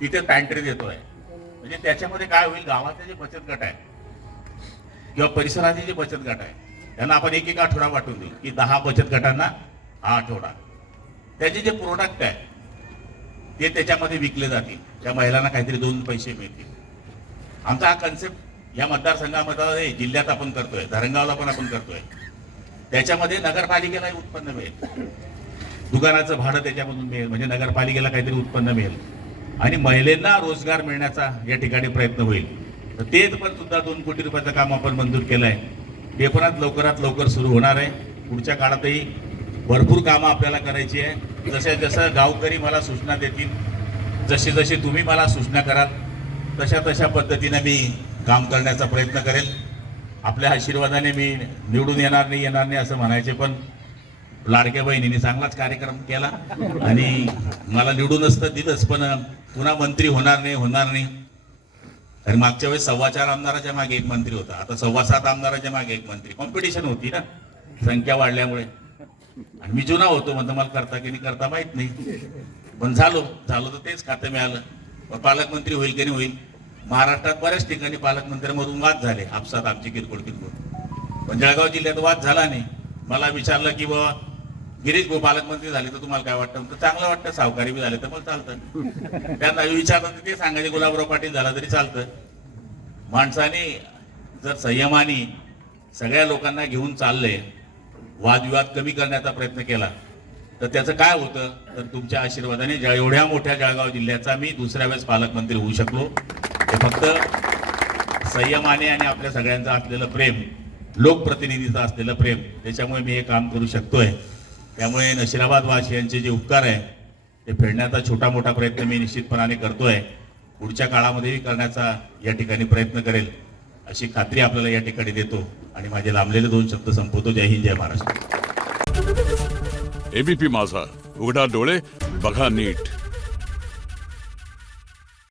तिथे पॅन्ट्री देतोय. म्हणजे त्याच्यामध्ये काय होईल, गावाचे जे बचत गट आहे किंवा परिसराचे जे बचत गट आहे त्यांना आपण एक आठवडा वाटून देऊ की 10 बचत गटांना हा आठवडा, त्याचे जे प्रोडक्ट आहे ते त्याच्यामध्ये विकले जातील, त्या महिलांना काहीतरी 2 पैसे मिळतील. आमचा हा कन्सेप्ट या मतदारसंघामध्ये जिल्ह्यात आपण करतोय, धरणगावला पण आपण करतोय. त्याच्यामध्ये नगरपालिकेलाही उत्पन्न मिळेल, दुकानाचं भाडं त्याच्यामधून मिळेल, म्हणजे नगरपालिकेला काहीतरी उत्पन्न मिळेल आणि महिलांना रोजगार मिळण्याचा या ठिकाणी प्रयत्न होईल. तर तेच पण सुद्धा 2 कोटी रुपयाचं काम आपण मंजूर केलं आहे. ते पण लवकरात लवकर सुरू होणार आहे. पुढच्या काळातही भरपूर कामं आपल्याला करायची आहे. जसं गावकरी मला सूचना देतील, जशी जशी तुम्ही मला सूचना कराल तशा पद्धतीने मी काम करण्याचा प्रयत्न करेल. आपल्या आशीर्वादाने मी निवडून येणार नाही असं म्हणायचे, पण लाडक्या बहिणीने चांगलाच कार्यक्रम केला आणि मला निवडूनच तर दिलंच, पण पुन्हा मंत्री होणार नाही. आणि मागच्या वेळेस 4.25 आमदाराच्या मागे एक मंत्री होता, आता 7.25 आमदाराच्या मागे एक मंत्री. कॉम्पिटिशन होती ना संख्या वाढल्यामुळे. आणि मी जुना होतो, म्हणतो मला करता की नाही करता माहित नाही, पण झालो तर तेच खातं मिळालं. पालकमंत्री होईल की नाही होईल. महाराष्ट्रात बऱ्याच ठिकाणी पालकमंत्र्यांमधून वाद झाले, आपसात आमची किरकोळ, पण जळगाव जिल्ह्यात वाद झाला नाही. मला विचारलं की बाबा गिरीश भाऊ पालकमंत्री झाले तर तुम्हाला काय वाटतं, तर चांगलं वाटतं. सावकारी बी झाले तर मला चालतं. त्यांना विचारलं तर ते सांगायचे गुलाबराव पाटील झाला तरी चालतं. माणसाने जर संयमाने सगळ्या लोकांना घेऊन चालले, वादविवाद कमी करण्याचा प्रयत्न केला तर त्याचं काय होतं, तर तुमच्या आशीर्वादाने एवढ्या मोठ्या जळगाव जिल्ह्याचा मी दुसऱ्या वेळेस पालकमंत्री होऊ शकलो. हे फक्त संयमाने आणि आपल्या सगळ्यांचं असलेलं प्रेम, लोकप्रतिनिधीचं असलेलं प्रेम, त्याच्यामुळे मी हे काम करू शकतोय. त्यामुळे नशिराबाद वासियांचे जे उपकार आहे ते फेडण्याचा छोटा मोठा प्रयत्न मी निश्चितपणाने करतोय. पुढच्या काळामध्येही करण्याचा या ठिकाणी प्रयत्न करेल अशी खात्री आपल्याला या ठिकाणी देतो आणि माझे लांबलेले 2 शब्द संपवतो. जय हिंद, जय महाराष्ट्र. एबीपी माझा, उघडा डोळे बघा नीट.